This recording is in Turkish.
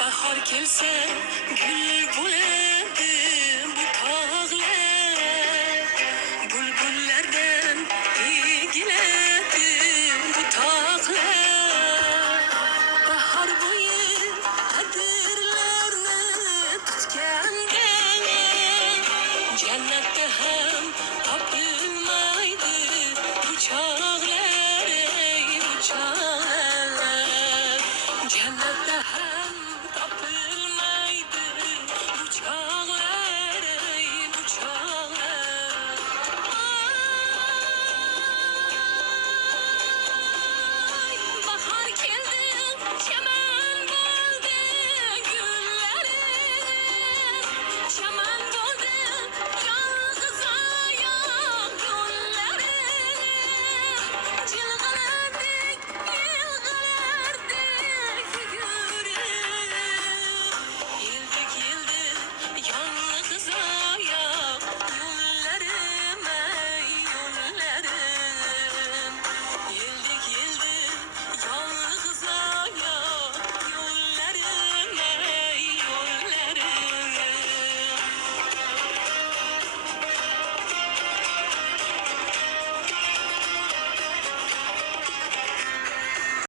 Bahar kelse gül bo'ladi bu tog'lar, bulbullardan egiladi bu tog'lar. Bahar bo'yi adirlarni tutganda jannatda ham topilmaydi bu chog'lar, ey bu chog'lar. Jannatda ham